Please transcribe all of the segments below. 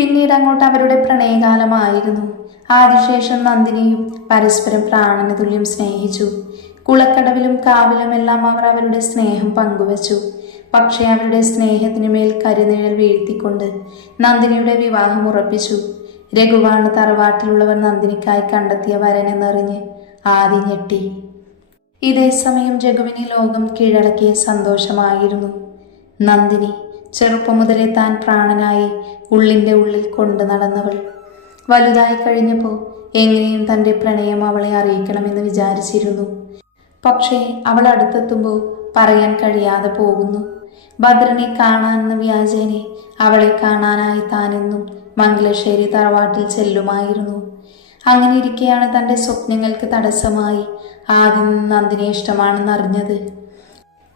പിന്നീട് അങ്ങോട്ട് അവരുടെ പ്രണയകാലമായിരുന്നു. ആദിശേഷം നന്ദിനിയും പരസ്പരം പ്രാണന തുല്യം സ്നേഹിച്ചു. കുളക്കടവിലും കാവിലുമെല്ലാം അവർ അവരുടെ സ്നേഹം പങ്കുവച്ചു. പക്ഷേ അവരുടെ സ്നേഹത്തിന് മേൽ കരിനിഴൽ വീഴ്ത്തിക്കൊണ്ട് നന്ദിനിയുടെ വിവാഹം ഉറപ്പിച്ചു. രഘുവാണ് തറവാട്ടിലുള്ളവർ നന്ദിനിക്കായി കണ്ടെത്തിയ വരനെന്നറിഞ്ഞ് ആദി ഞെട്ടി. ഇതേ സമയം രഘുവിനെ ലോകം കീഴടക്കിയ സന്തോഷമായിരുന്നു. നന്ദിനി ചെറുപ്പം മുതലേ താൻ പ്രാണനായി ഉള്ളിൻ്റെ ഉള്ളിൽ കൊണ്ടു നടന്നവൾ വലുതായി കഴിഞ്ഞപ്പോൾ എങ്ങനെയും തൻ്റെ പ്രണയം അവളെ അറിയിക്കണമെന്ന് വിചാരിച്ചിരുന്നു. പക്ഷേ അവൾ അടുത്തെത്തുമ്പോൾ പറയാൻ കഴിയാതെ പോകുന്നു. ഭദ്രനെ കാണാനെന്ന വ്യാജേനെ അവളെ കാണാനായി താനെന്നും മംഗലശ്ശേരി തറവാട്ടിൽ ചെല്ലുമായിരുന്നു. അങ്ങനെ ഇരിക്കെയാണ് തൻ്റെ സ്വപ്നങ്ങൾക്ക് തടസ്സമായി ആദ്യം നന്ദിനെ ഇഷ്ടമാണെന്ന് അറിഞ്ഞത്.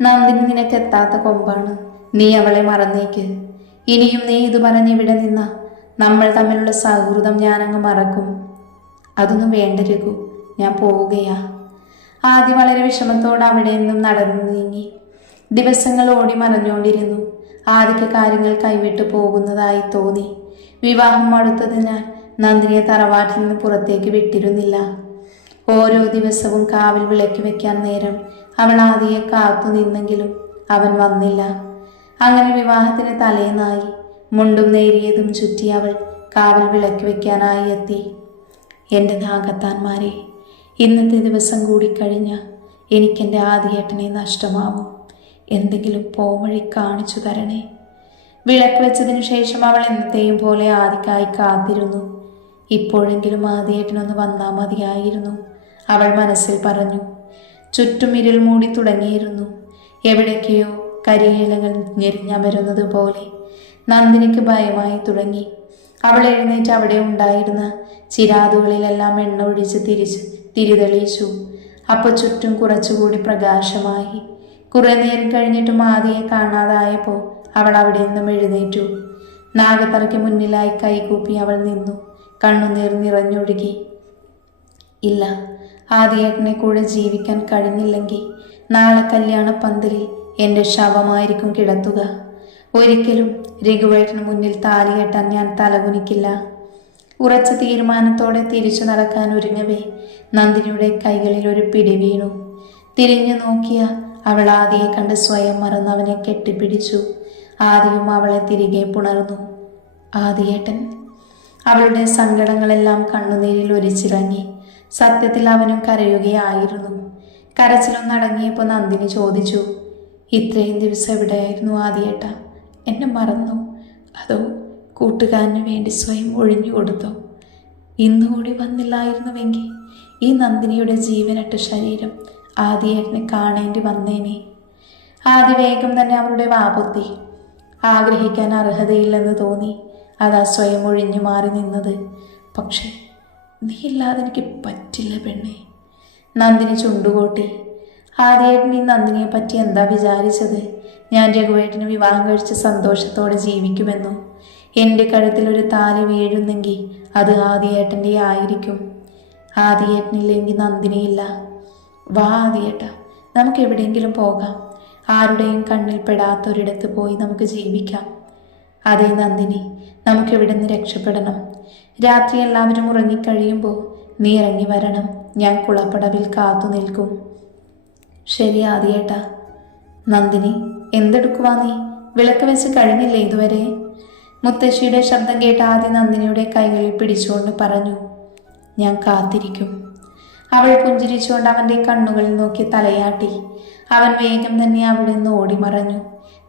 നന്ദിനി നിനക്കെത്താത്ത കൊമ്പാണ്, നീ അവളെ മറന്നേക്ക്. ഇനിയും നീ ഇത് പറഞ്ഞിവിടെ നിന്ന നമ്മൾ തമ്മിലുള്ള സൗഹൃദം ഞാനങ്ങ് മറക്കും. അതൊന്നും വേണ്ട രഘു, ഞാൻ പോവുകയാ. ആദ്യം വളരെ വിഷമത്തോടെ അവിടെ നിന്നും നടന്നു നീങ്ങി. ദിവസങ്ങൾ ഓടി മറഞ്ഞുകൊണ്ടിരുന്നു. ആദ്യത്തെ കാര്യങ്ങൾ കൈവിട്ടു പോകുന്നതായി തോന്നി. വിവാഹം അടുത്തതിനാൽ നന്ദിനിയെ തറവാട്ടിൽ നിന്ന് പുറത്തേക്ക് വിട്ടിരുന്നില്ല. ഓരോ ദിവസവും കാവിൽ വിളക്കി വെക്കാൻ നേരം അവൾ ആദിയെ കാത്തു നിന്നെങ്കിലും അവൻ വന്നില്ല. അങ്ങനെ വിവാഹത്തിന് തലേന്നായി മുണ്ടും നേരിയതും ചുറ്റി അവൾ കാവിൽ വിളക്കി വെക്കാനായി എത്തി. എൻ്റെ നാഗത്താന്മാരെ, ഇന്നത്തെ ദിവസം കൂടി കഴിഞ്ഞാൽ എനിക്കെൻ്റെ ആദിയേട്ടനെ നഷ്ടമാവും. എന്തെങ്കിലും പോംവഴി കാണിച്ചു തരണേ. വിളക്ക് വെച്ചതിനു ശേഷം അവൾ എന്നത്തെയും പോലെ ആദിക്കായി കാത്തിരുന്നു. ഇപ്പോഴെങ്കിലും ആദിയേട്ടനൊന്ന് വന്നാൽ മതിയായിരുന്നു, അവൾ മനസ്സിൽ പറഞ്ഞു. ചുറ്റും ഇരുൾ മൂടി തുടങ്ങിയിരുന്നു. എവിടേക്കെയോ കരിയിലകൾ ഞെരിഞ്ഞമരുന്നത് പോലെ നന്ദിനിക്ക് ഭയമായി തുടങ്ങി. അവൾ എഴുന്നേറ്റ് അവിടെ ഉണ്ടായിരുന്ന ചിരാതുകളിലെല്ലാം എണ്ണ ഒഴിച്ച് തിരിതെളിയിച്ചു. അപ്പോൾ ചുറ്റും കുറച്ചുകൂടി പ്രകാശമായി. കുറെ നേരം കഴിഞ്ഞിട്ടും ആദിയെ കാണാതായപ്പോൾ അവൾ അവിടെ നിന്നും എഴുന്നേറ്റു. നാഗത്തറയ്ക്ക് മുന്നിലായി കൈകൂപ്പി അവൾ നിന്നു. കണ്ണുനീർ നിറഞ്ഞൊഴുകി. ഇല്ല, ആദിയേട്ടനെ കൂടെ ജീവിക്കാൻ കഴിഞ്ഞില്ലെങ്കിൽ നാളെ കല്യാണ പന്തലിൽ എൻ്റെ ശവമായിരിക്കും കിടത്തുക. ഒരിക്കലും രഘുവേട്ടന് മുന്നിൽ താലി കെട്ടാൻ ഞാൻ തലകുനിക്കില്ല. ഉറച്ച തീരുമാനത്തോടെ തിരിച്ചു നടക്കാൻ ഒരുങ്ങവേ നന്ദിനിയുടെ കൈകളിൽ ഒരു പിടി വീണു. തിരിഞ്ഞു നോക്കിയ അവൾ ആദിയെ കണ്ട് സ്വയം മറന്ന് അവനെ കെട്ടിപ്പിടിച്ചു. ആദിയും അവളെ തിരികെ പുണർന്നു. ആദിയേട്ടൻ. അവളുടെ സങ്കടങ്ങളെല്ലാം കണ്ണുനീരിൽ ഒലിച്ചിറങ്ങി. സത്യത്തിൽ അവനും കരയുകയായിരുന്നു. കരച്ചിലൊന്നടങ്ങിയപ്പോൾ നന്ദിനി ചോദിച്ചു, ഇത്രയും ദിവസം എവിടെയായിരുന്നു ആദിയേട്ട? എന്നെ മറന്നു? അതോ കൂട്ടുകാരന് വേണ്ടി സ്വയം ഒഴിഞ്ഞു കൊടുത്തോ? ഇന്നുകൂടി വന്നില്ലായിരുന്നുവെങ്കിൽ ഈ നന്ദിനിയുടെ ജീവനറ്റ ശരീരം ആദിയേട്ടനെ കാണേണ്ടി വന്നേനെ. ആദി വേഗം തന്നെ അവളുടെ വാപൊത്തി. ആഗ്രഹിക്കാൻ അർഹതയില്ലെന്ന് തോന്നി. അതാ സ്വയം ഒഴിഞ്ഞു മാറി നിന്നത്. പക്ഷേ നീ ഇല്ലാതെ എനിക്ക് പറ്റില്ല പെണ്ണേ. നന്ദിനി ചുണ്ടുകൂട്ടി. ആദിയേട്ടൻ ഈ നന്ദിനിയെ പറ്റി എന്താ വിചാരിച്ചത്? ഞാൻ രഘുവേട്ടന് വിവാഹം കഴിച്ച് സന്തോഷത്തോടെ ജീവിക്കുമെന്നോ? എൻ്റെ കഴുത്തിൽ ഒരു താലി വീഴുന്നെങ്കിൽ അത് ആദിയേട്ടൻ്റെ ആയിരിക്കും. ആദിയേട്ടനില്ലെങ്കിൽ നന്ദിനിയില്ല. വാ ആദിയേട്ട, നമുക്ക് എവിടെയെങ്കിലും പോകാം. ആരുടെയും കണ്ണിൽ പെടാത്തൊരിടത്ത് പോയി നമുക്ക് ജീവിക്കാം. അതേ നന്ദിനി, നമുക്കെവിടെ നിന്ന് രക്ഷപ്പെടണം. രാത്രി എല്ലാവരും ഉറങ്ങിക്കഴിയുമ്പോൾ നീ ഇറങ്ങി വരണം. ഞാൻ കുളപ്പടവിൽ കാത്തു നിൽക്കും. ശരി ആദിയേട്ട. നന്ദിനി, എന്തെടുക്കുവാ നീ? വിളക്ക് വെച്ച് കഴിഞ്ഞില്ലേ ഇതുവരെ? മുത്തശ്ശിയുടെ ശബ്ദം കേട്ട ആദ്യം നന്ദിനിയുടെ കൈകളിൽ പിടിച്ചുകൊണ്ട് പറഞ്ഞു. ഞാൻ കാത്തിരിക്കും. അവൾ പുഞ്ചിരിച്ചുകൊണ്ട് അവൻ്റെ കണ്ണുകളിൽ നോക്കി തലയാട്ടി. അവൻ വേഗം തന്നെ അവിടെ നിന്ന് ഓടിമറഞ്ഞു.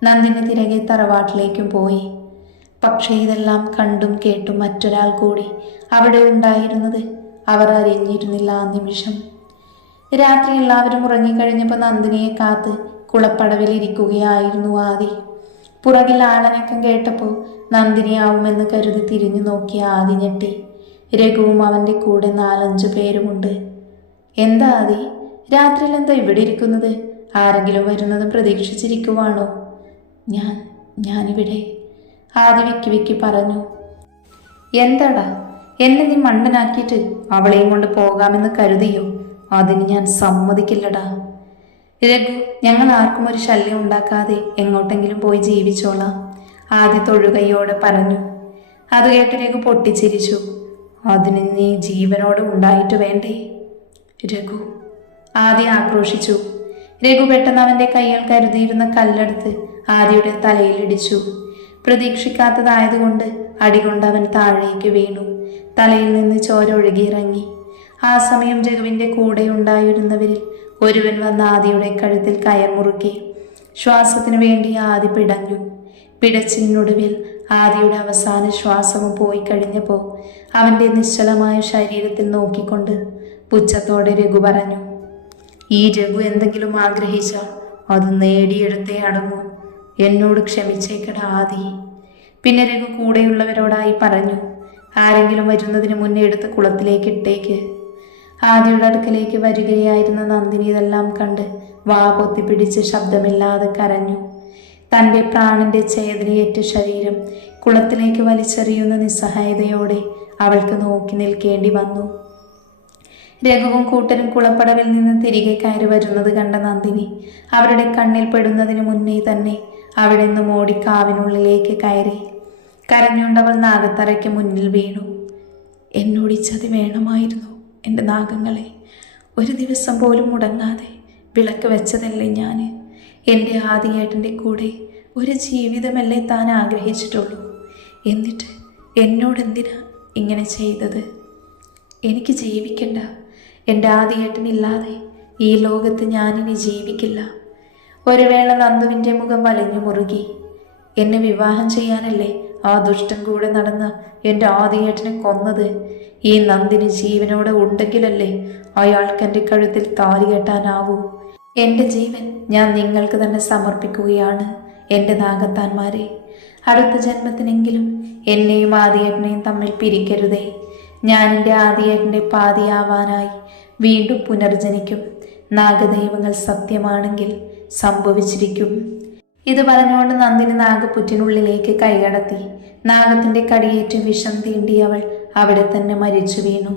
നന്ദിനി തിരകെ തറവാട്ടിലേക്കും പോയി. പക്ഷേ ഇതെല്ലാം കണ്ടും കേട്ടും മറ്റൊരാൾ കൂടി അവിടെ ഉണ്ടായിരുന്നത് അവർ അറിഞ്ഞിരുന്നില്ല ആ നിമിഷം. രാത്രി എല്ലാവരും ഉറങ്ങിക്കഴിഞ്ഞപ്പോൾ നന്ദിനിയെ കാത്ത് കുളപ്പടവിൽ ഇരിക്കുകയായിരുന്നു ആദി. പുറകിൽ ആളനക്കം കേട്ടപ്പോൾ നന്ദിനിയാവുമെന്ന് കരുതി തിരിഞ്ഞു നോക്കിയ ആദി ഞെട്ടി. രഘുവും അവൻ്റെ കൂടെ 4-5 പേരുമുണ്ട്. എന്താ ആദി, രാത്രിയിൽ എന്താ ഇവിടെ ഇരിക്കുന്നത്? ആരെങ്കിലും വരുന്നത് പ്രതീക്ഷിച്ചിരിക്കുവാണോ? ഞാനിവിടെ, ആദി വിക്കി വിക്കി പറഞ്ഞു. എന്താടാ, എന്നെ നീ മണ്ടനാക്കിയിട്ട് അവളെയും കൊണ്ട് പോകാമെന്ന് കരുതിയോ? അതിന് ഞാൻ സമ്മതിക്കില്ലടാ. രഘു, ഞങ്ങൾ ആർക്കും ഒരു ശല്യം ഉണ്ടാക്കാതെ എങ്ങോട്ടെങ്കിലും പോയി ജീവിച്ചോളാം, ആദി തൊഴുകയോടെ പറഞ്ഞു. അത് കേട്ട് രഘു പൊട്ടിച്ചിരിച്ചു. അതിന് നീ ജീവനോട് ഉണ്ടായിട്ട് വേണ്ടേ? രഘു ആദി ആക്രോശിച്ചു. രഘു പെട്ടെന്ന് അവൻ്റെ കൈകൾ കരുതിയിരുന്ന കല്ലെടുത്ത് ആദിയുടെ തലയിലിടിച്ചു. പ്രതീക്ഷിക്കാത്തതായതുകൊണ്ട് അടികൊണ്ട് അവൻ താഴേക്ക് വീണു. തലയിൽ നിന്ന് ചോര ഒഴുകിയിറങ്ങി. ആ സമയം രഘുവിൻ്റെ കൂടെ ഉണ്ടായിരുന്നവരിൽ ഒരുവൻ വന്ന് ആദിയുടെ കഴുത്തിൽ കയർ മുറുക്കി. ശ്വാസത്തിനു വേണ്ടി ആദി പിടഞ്ഞു. പിടച്ചിനൊടുവിൽ ആദിയുടെ അവസാന ശ്വാസവും പോയി കഴിഞ്ഞപ്പോൾ അവൻ്റെ നിശ്ചലമായ ശരീരത്തിൽ നോക്കിക്കൊണ്ട് പുച്ഛത്തോടെ രഘു പറഞ്ഞു, ഈ രഘു എന്തെങ്കിലും ആഗ്രഹിച്ചാൽ അത് നേടിയെടുത്തേ അടങ്ങൂ. എന്നോട് ക്ഷമിച്ചേക്കട ആദി. പിന്നെ രഘു കൂടെയുള്ളവരോടായി പറഞ്ഞു, ആരെങ്കിലും വരുന്നതിന് മുന്നേ എടുത്ത് കുളത്തിലേക്ക് ഇട്ടേക്ക്. ആദിയുടെ അടുക്കലേക്ക് വരികയായിരുന്ന നന്ദിനി ഇതെല്ലാം കണ്ട് വാ പൊത്തിപ്പിടിച്ച് ശബ്ദമില്ലാതെ കരഞ്ഞു. തൻ്റെ പ്രാണന്റെ ചേതനയേറ്റ ശരീരം കുളത്തിലേക്ക് വലിച്ചെറിയുന്ന നിസ്സഹായതയോടെ അവൾക്ക് നോക്കി നിൽക്കേണ്ടി വന്നു. രഘുവും കൂട്ടരും കുളപ്പടവിൽ നിന്ന് തിരികെ കയറി വരുന്നത് കണ്ട നന്ദിനി അവരുടെ കണ്ണിൽ പെടുന്നതിന് മുന്നേ തന്നെ അവിടെ നിന്നും ഓടി കാവിനുള്ളിലേക്ക് കയറി. കരഞ്ഞുകൊണ്ടവൾ നാഗത്തറയ്ക്ക് മുന്നിൽ വീണു. എന്നോട് ഈ ചതി വേണമായിരുന്നു. എൻ്റെ നാഗങ്ങളെ ഒരു ദിവസം പോലും മുടങ്ങാതെ വിളക്ക് വെച്ചതല്ലേ ഞാൻ. എൻ്റെ ആദിയേട്ടൻ്റെ കൂടെ ഒരു ജീവിതമല്ലേ താൻ ആഗ്രഹിച്ചിട്ടുള്ളൂ. എന്നിട്ട് എന്നോടെന്തിനാ ഇങ്ങനെ ചെയ്തത്? എനിക്ക് ജീവിക്കണ്ട. എൻ്റെ ആദിയേട്ടനില്ലാതെ ഈ ലോകത്ത് ഞാനിനി ജീവിക്കില്ല. ഒരു വേള നന്ദുവിൻ്റെ മുഖം വലഞ്ഞു മുറുകി. എന്നെ വിവാഹം ചെയ്യാനല്ലേ ആ ദുഷ്ടൻ കൂടെ നടന്ന് എൻ്റെ ആദിയേട്ടനെ കൊന്നത്? ഈ നന്ദിനി ജീവനോടെ ഉണ്ടെങ്കിലല്ലേ അയാൾക്ക് എൻ്റെ കഴുത്തിൽ താലി കെട്ടാനാവൂ. എൻ്റെ ജീവൻ ഞാൻ നിങ്ങൾക്ക് തന്നെ സമർപ്പിക്കുകയാണ് എൻ്റെ നാഗത്താന്മാരെ. അടുത്ത ജന്മത്തിനെങ്കിലും എന്നെയും ആദിയേട്ടനെയും തമ്മിൽ പിരിക്കരുതേ. ഞാൻ എൻ്റെ ആദിയേട്ടൻ്റെ പാതിയാവാനായി വീണ്ടും പുനർജനിക്കും. നാഗദൈവങ്ങൾ സത്യമാണെങ്കിൽ സംഭവിച്ചിരിക്കും. ഇത് പറഞ്ഞുകൊണ്ട് നന്ദിനി നാഗപ്പുറ്റിനുള്ളിലേക്ക് കൈകടത്തി. നാഗത്തിൻ്റെ കടിയേറ്റ് വിഷം തീണ്ടി അവൾ അവിടെ തന്നെ മരിച്ചു വീണു.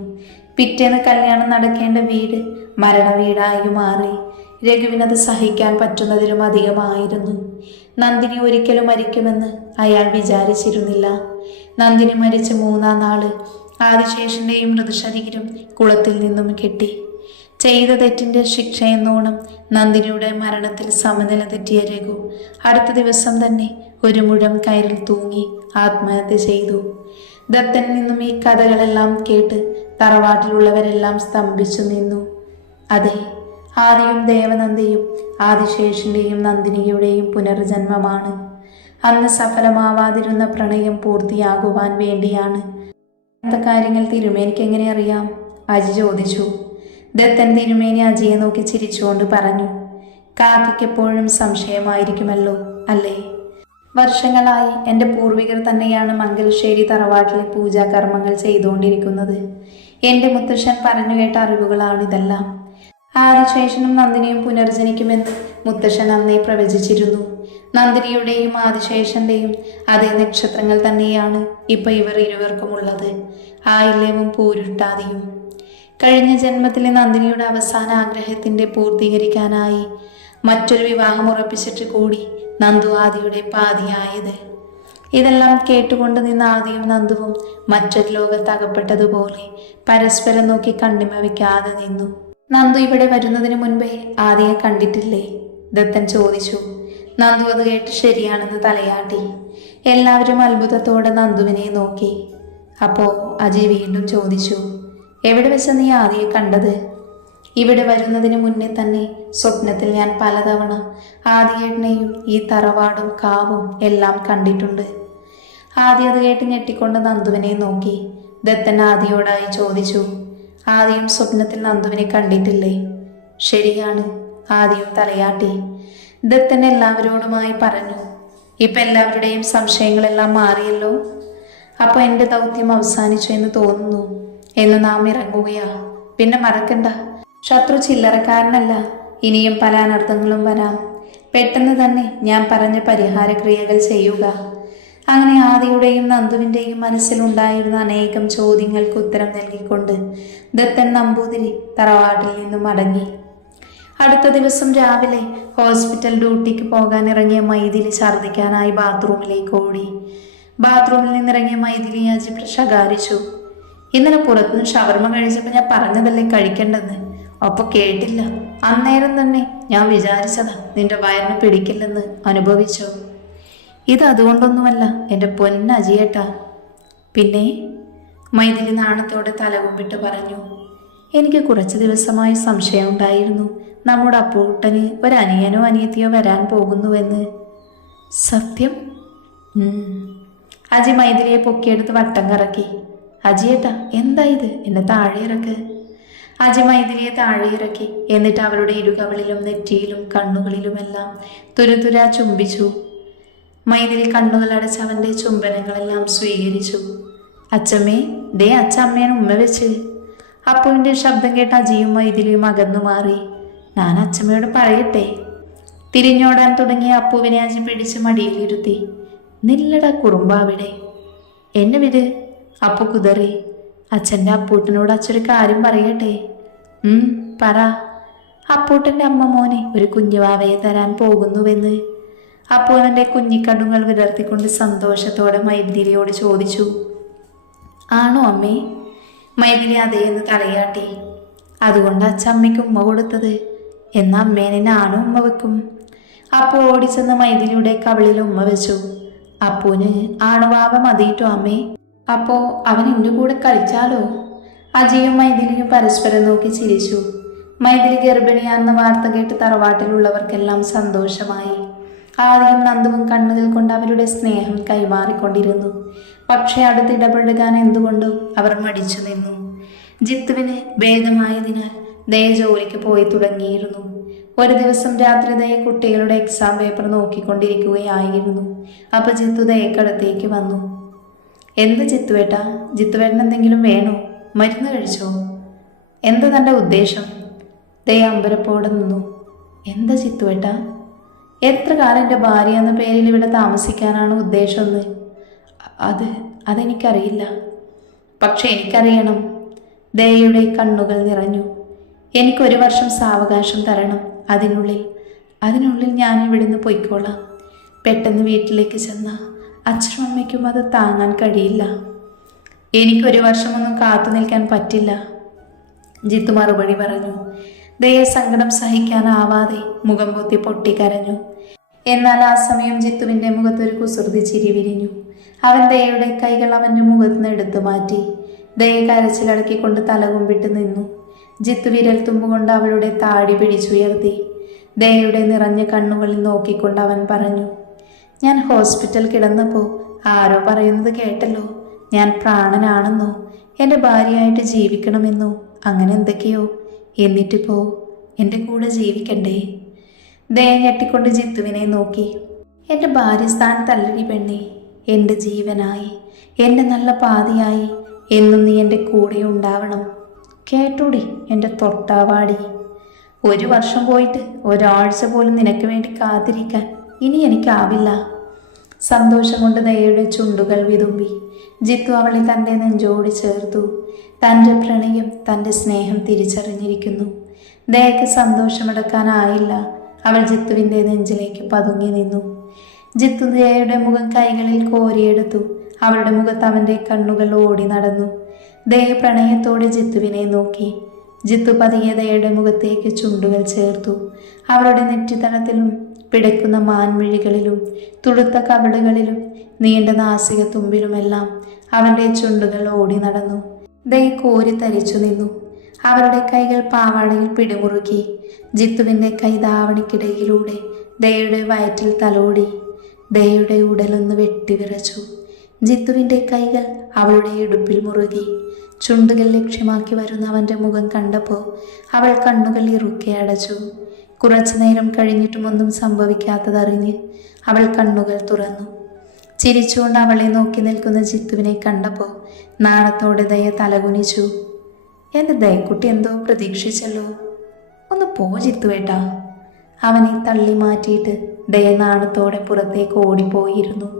പിറ്റേന്ന് കല്യാണം നടക്കേണ്ട വീട് മരണവീടായി മാറി. രഘുവിനത് സഹിക്കാൻ പറ്റുന്നതിലും അധികമായിരുന്നു. നന്ദിനി ഒരിക്കലും മരിക്കുമെന്ന് അയാൾ വിചാരിച്ചിരുന്നില്ല. നന്ദിനി മരിച്ച 3-ാം നാള് ആദിശേഷന്റെയും മൃതശരീരം കുളത്തിൽ നിന്നും കെട്ടി. ചെയ്ത തെറ്റിന്റെ ശിക്ഷയെന്നോണം നന്ദിനിയുടെ മരണത്തിൽ സമനില തെറ്റിയ രഘു അടുത്ത ദിവസം തന്നെ ഒരു മുഴം കയറിൽ തൂങ്ങി ആത്മഹത്യ ചെയ്തു. ദത്തനിൽ നിന്നും ഈ കഥകളെല്ലാം കേട്ട് തറവാട്ടിലുള്ളവരെല്ലാം സ്തംഭിച്ചു നിന്നു. അതെ, ആദിയും ദേവനന്ദയും ആദിശേഷന്റെയും നന്ദിനിയുടെയും പുനർജന്മമാണ്. അന്ന് സഫലമാവാതിരുന്ന പ്രണയം പൂർത്തിയാകുവാൻ വേണ്ടിയാണ്. അങ്ങനത്തെ കാര്യങ്ങൾ തിരുമേനിക്ക് എങ്ങനെ അറിയാം? അജി ചോദിച്ചു. ദത്തൻ തിരുമേനി അജിയെ നോക്കി ചിരിച്ചുകൊണ്ട് പറഞ്ഞു, കാക്കയ്ക്കെപ്പോഴും സംശയമായിരിക്കുമല്ലോ അല്ലേ? വർഷങ്ങളായി എൻ്റെ പൂർവികർ തന്നെയാണ് മംഗലശ്ശേരി തറവാട്ടിലെ പൂജാകർമ്മങ്ങൾ ചെയ്തുകൊണ്ടിരിക്കുന്നത്. എൻ്റെ മുത്തശ്ശൻ പറഞ്ഞു കേട്ട അറിവുകളാണിതെല്ലാം. ആദിശേഷനും നന്ദിനിയും പുനർജനിക്കുമെന്ന് മുത്തശ്ശൻ അന്നേ പ്രവചിച്ചിരുന്നു. നന്ദിനിയുടെയും ആദിശേഷന്റെയും അതേ നക്ഷത്രങ്ങൾ തന്നെയാണ് ഇപ്പൊ ഇവർ ഇരുവർക്കുമുള്ളത്, ആയില്യവും പൂരുട്ടാതിയും. കഴിഞ്ഞ ജന്മത്തിലെ നന്ദിനിയുടെ അവസാന ആഗ്രഹത്തിന്റെ പൂർത്തീകരിക്കാനായി മറ്റൊരു വിവാഹം ഉറപ്പിച്ചിട്ട് കൂടി നന്ദു ആദിയുടെ പാതിയായത്. ഇതെല്ലാം കേട്ടുകൊണ്ട് നിന്ന് ആദിയും നന്ദുവും മറ്റൊരു ലോകത്ത് അകപ്പെട്ടതുപോലെ പരസ്പരം നോക്കി കണ്ണിമ വയ്ക്കാതെ നിന്നു. നന്ദു ഇവിടെ വരുന്നതിന് മുൻപേ ആദിയെ കണ്ടിട്ടില്ലേ? ദത്തൻ ചോദിച്ചു. നന്ദു അത് കേട്ട് ശരിയാണെന്ന് തലയാട്ടി. എല്ലാവരും അത്ഭുതത്തോടെ നന്ദുവിനെ നോക്കി. അപ്പോ അജയ് വീണ്ടും ചോദിച്ചു, എവിടെ വെച്ച നീ ആദിയെ കണ്ടത്? ഇവിടെ വരുന്നതിന് മുന്നേ തന്നെ സ്വപ്നത്തിൽ ഞാൻ പലതവണ ആദിയേട്ടനെയും ഈ തറവാടും കാവും എല്ലാം കണ്ടിട്ടുണ്ട്. ആദി അത് കേട്ട് ഞെട്ടിക്കൊണ്ട് നന്ദുവിനെ നോക്കി. ദത്തൻ ആദിയോടായി ചോദിച്ചു, ആദിയും സ്വപ്നത്തിൽ നന്ദുവിനെ കണ്ടിട്ടില്ലേ? ശരിയാണ്, ആദിയും തലയാട്ടി. ദത്തൻ എല്ലാവരോടുമായി പറഞ്ഞു, ഇപ്പം എല്ലാവരുടെയും സംശയങ്ങളെല്ലാം മാറിയല്ലോ. അപ്പോൾ എൻ്റെ ദൗത്യം അവസാനിച്ചു എന്ന് തോന്നുന്നു. എന്ന് നാം ഇറങ്ങുകയാ. പിന്നെ മറക്കണ്ട, ശത്രു ചില്ലറക്കാരനല്ല. ഇനിയും പല അനർത്ഥങ്ങളും വരാം. പെട്ടെന്ന് തന്നെ ഞാൻ പറഞ്ഞ പരിഹാരക്രിയകൾ ചെയ്യുക. അങ്ങനെ ആദിയുടെയും നന്ദുവിൻ്റെയും മനസ്സിലുണ്ടായിരുന്ന അനേകം ചോദ്യങ്ങൾക്ക് ഉത്തരം നൽകിക്കൊണ്ട് ദത്തൻ നമ്പൂതിരി തറവാട്ടിൽ നിന്നും മടങ്ങി. അടുത്ത ദിവസം രാവിലെ ഹോസ്പിറ്റൽ ഡ്യൂട്ടിക്ക് പോകാൻ ഇറങ്ങിയ മൈഥിലി ഛർദ്ദിക്കാനായി ബാത്റൂമിലേക്ക് ഓടി. ബാത്റൂമിൽ നിന്നിറങ്ങിയ മൈഥിലി അജി ശകാരിച്ചു. ഇന്നലെ പുറത്തുനിന്ന് ഷവർമ കഴിച്ചപ്പോൾ ഞാൻ പറഞ്ഞതല്ലേ കഴിക്കേണ്ടെന്ന്. ഒപ്പം കേട്ടില്ല. അന്നേരം തന്നെ ഞാൻ വിചാരിച്ചതാ നിന്റെ വയറിന് പിടിക്കില്ലെന്ന്. അനുഭവിച്ചോ? ഇത് അതുകൊണ്ടൊന്നുമല്ല എൻ്റെ പൊന്നജിയേട്ടാ. പിന്നെ? മൈഥിലി നാണത്തോടെ തലകുമ്പിട്ട് പറഞ്ഞു. എനിക്ക് കുറച്ച് ദിവസമായി സംശയമുണ്ടായിരുന്നു നമ്മുടെ അപ്പൂട്ടന് ഒരനിയനോ അനിയത്തിയോ വരാൻ പോകുന്നുവെന്ന്. സത്യം? അജി മൈഥിലിയെ പൊക്കിയെടുത്ത് വട്ടം കറക്കി. അജിയേട്ടാ എന്താ ഇത്? എന്നെ താഴെ ഇറക്ക്. അജി മൈഥിലിയെ താഴെ ഇറക്കി. എന്നിട്ട് അവളുടെ ഇരുകവളിലും നെറ്റിയിലും കണ്ണുകളിലുമെല്ലാം തുരുതുരാ ചുംബിച്ചു. മൈഥിലി കണ്ണുകൾ അടച്ച് അവൻ്റെ ചുംബനങ്ങളെല്ലാം സ്വീകരിച്ചു. അച്ചമ്മേ, ദേ അച്ചമ്മേനെ ഉമ്മ വെച്ച്. അപ്പുവിൻ്റെ ശബ്ദം കേട്ട അജിയും മൈഥിലിയും അകന്നു മാറി. ഞാൻ അച്ചമ്മയോട് പറയട്ടെ? തിരിഞ്ഞോടാൻ തുടങ്ങിയ അപ്പുവിനെ അജി പിടിച്ച് മടിയിലിരുത്തി. നില്ലട കുറുമ്പാവിടെ, എന്നെ വിട്. അപ്പു കുതറി. അച്ഛൻ്റെ അപ്പൂട്ടനോട് അച്ഛനൊരു കാര്യം പറയട്ടെ? പറ. അപ്പൂട്ടൻ്റെ അമ്മ മോനെ ഒരു കുഞ്ഞുവാവയെ തരാൻ പോകുന്നുവെന്ന്. അപ്പു അവൻ്റെ കുഞ്ഞിക്കണ്ണുകൾ വിടർത്തിക്കൊണ്ട് സന്തോഷത്തോടെ മൈഥിലിയോട് ചോദിച്ചു. ആണോ അമ്മേ? മൈഥിലി അതേന്ന് തലയാട്ടി. അതുകൊണ്ട് അച്ഛമ്മയ്ക്ക് ഉമ്മ കൊടുത്തത്. എന്നാ അമ്മേനെ ഞാനും ഉമ്മ വെക്കും. അപ്പു ഓടിച്ചെന്ന് മൈഥിലിയുടെ കവിളിൽ ഉമ്മ വെച്ചു. അപ്പൂന് ആണുവാവ മതിയിട്ടോ അമ്മേ? അപ്പോ അവൻ എൻ്റെ കൂടെ കളിച്ചാലോ? അജിയും മൈഥിലിയും പരസ്പരം നോക്കി ചിരിച്ചു. മൈഥിലി ഗർഭിണിയാണെന്ന വാർത്ത കേട്ട് തറവാട്ടിലുള്ളവർക്കെല്ലാം സന്തോഷമായി. ആദ്യം നന്ദുവും കണ്ണുകൾ കൊണ്ട് അവരുടെ സ്നേഹം കൈമാറിക്കൊണ്ടിരുന്നു. പക്ഷെ അടുത്തിടപെടുകാൻ എന്തുകൊണ്ടും അവർ മടിച്ചു നിന്നു. ജിത്തുവിന് ഭേദമായതിനാൽ ദയ ജോലിക്ക് പോയി തുടങ്ങിയിരുന്നു. ഒരു ദിവസം രാത്രി ദയ കുട്ടികളുടെ എക്സാം പേപ്പർ നോക്കിക്കൊണ്ടിരിക്കുകയായിരുന്നു. അപ്പൊ ജിത്തു ദയക്കടുത്തേക്ക് വന്നു. എന്ത് ജിത്തുവേട്ടാ? ജിത്തുവേട്ടൻ എന്തെങ്കിലും വേണോ? മരുന്ന് കഴിച്ചോ? എന്താ തൻ്റെ ഉദ്ദേശം? ദയ അമ്പരപ്പോടെ നിന്നു. എന്താ ജിത്തുവേട്ടാ? എത്ര കാലം എൻ്റെ ഭാര്യ എന്ന പേരിൽ ഇവിടെ താമസിക്കാനാണ് ഉദ്ദേശമെന്ന്? അതെനിക്കറിയില്ല. പക്ഷെ എനിക്കറിയണം. ദയയുടെ കണ്ണുകൾ നിറഞ്ഞു. എനിക്കൊരു വർഷം സാവകാശം തരണം. അതിനുള്ളിൽ ഞാൻ ഇവിടുന്ന് പൊയ്ക്കോളാം. പെട്ടെന്ന് വീട്ടിലേക്ക് ചെന്ന അച്ഛനും അമ്മയ്ക്കും അത് താങ്ങാൻ കഴിയില്ല. എനിക്കൊരു വർഷമൊന്നും കാത്തു നിൽക്കാൻ പറ്റില്ല, ജിത്തു മറുപടി പറഞ്ഞു. ദയ സങ്കടം സഹിക്കാനാവാതെ മുഖം പൊത്തി പൊട്ടിക്കരഞ്ഞു. എന്നാൽ ആ സമയം ജിത്തുവിൻ്റെ മുഖത്തൊരു കുസൃതി ചിരി വിരിഞ്ഞു. അവൻ ദയയുടെ കൈകൾ അവൻ്റെ മുഖത്ത് നിന്ന് എടുത്തു മാറ്റി. ദയ കരച്ചിലടക്കിക്കൊണ്ട് തലകുമ്പിട്ട് നിന്നു. ജിത്തു വിരൽ തുമ്പുകൊണ്ട് അവളുടെ താടി പിടിച്ചുയർത്തി. ദയയുടെ നിറഞ്ഞ കണ്ണുകളിൽ നോക്കിക്കൊണ്ട് അവൻ പറഞ്ഞു. ഞാൻ ഹോസ്പിറ്റൽ കിടന്നപ്പോൾ ആരോ പറയുന്നത് കേട്ടല്ലോ, ഞാൻ പ്രാണനാണെന്നോ എൻ്റെ ഭാര്യയായിട്ട് ജീവിക്കണമെന്നോ അങ്ങനെ എന്തൊക്കെയോ. എന്നിട്ടിപ്പോ എൻ്റെ കൂടെ ജീവിക്കണ്ടേ? ദയ ഞെട്ടിക്കൊണ്ട് ജിത്തുവിനെ നോക്കി. എൻ്റെ ഭാര്യ സ്ഥാനത്തല്ലടി പെണ്ണേ, എൻ്റെ ജീവനായി, എൻ്റെ നല്ല പാതിയായി എന്നും നീ എൻ്റെ കൂടെ ഉണ്ടാവണം. കേട്ടോടി എൻ്റെ തൊട്ടാവാടി. ഒരു വർഷം പോയിട്ട് ഒരാഴ്ച പോലും നിനക്ക് വേണ്ടി കാത്തിരിക്കാൻ ഇനി എനിക്കാവില്ല. സന്തോഷം കൊണ്ട് ദയയുടെ ചുണ്ടുകൾ വിതുമ്പി. ജിത്തു അവളെ തൻ്റെ നെഞ്ചോട് ചേർത്തു. തൻ്റെ പ്രണയം, തൻ്റെ സ്നേഹം തിരിച്ചറിഞ്ഞിരിക്കുന്നു. ദയക്ക് സന്തോഷമെടുക്കാനായില്ല. അവൾ ജിത്തുവിൻ്റെ നെഞ്ചിലേക്ക് പതുങ്ങി നിന്നു. ജിത്തു ദയയുടെ മുഖം കൈകളിൽ കോരിയെടുത്തു. അവളുടെ മുഖത്ത് അവൻ്റെ കണ്ണുകൾ ഓടി നടന്നു. ദയ പ്രണയത്തോടെ ജിത്തുവിനെ നോക്കി. ജിത്തു പതിയെ ദയയുടെ മുഖത്തേക്ക് ചുണ്ടുകൾ ചേർത്തു. അവളുടെ നെറ്റിത്തടത്തിലും പിടയ്ക്കുന്ന മാൻമിഴികളിലും തുടുത്ത കവിളുകളിലും നീണ്ട നാസിക തുമ്പിലുമെല്ലാം അവൻ്റെ ചുണ്ടുകൾ ഓടി നടന്നു. ദയ കോരി തരിച്ചു നിന്നു. അവരുടെ കൈകൾ പാവാടയിൽ പിടിമുറുക്കി. ജിത്തുവിൻ്റെ കൈ ധാവണിക്കിടയിലൂടെ ദയയുടെ വയറ്റിൽ തലോടി. ദയയുടെ ഉടലൊന്ന് വെട്ടിവിറച്ചു. ജിത്തുവിൻ്റെ കൈകൾ അവളുടെ ഇടുപ്പിൽ മുറുകി. ചുണ്ടുകൾ ലക്ഷ്യമാക്കി വരുന്ന അവൻ്റെ മുഖം കണ്ടപ്പോൾ അവൾ കണ്ണുകൾ ഇറുക്കെ അടച്ചു. കുറച്ചു നേരം കഴിഞ്ഞിട്ടും ഒന്നും സംഭവിക്കാത്തതറിഞ്ഞ് അവൾ കണ്ണുകൾ തുറന്നു. ചിരിച്ചുകൊണ്ട് അവളെ നോക്കി നിൽക്കുന്ന ജിത്തുവിനെ കണ്ടപ്പോൾ നാണത്തോടെ ദയ തലകുനിച്ചു. എൻ്റെ ദയക്കുട്ടി എന്തോ പ്രതീക്ഷിച്ചല്ലോ. ഒന്ന് പോ ജിത്തുവേട്ടാ. അവനെ തള്ളി മാറ്റിയിട്ട് ദയ നാണത്തോടെ പുറത്തേക്ക് ഓടിപ്പോയിരുന്നു.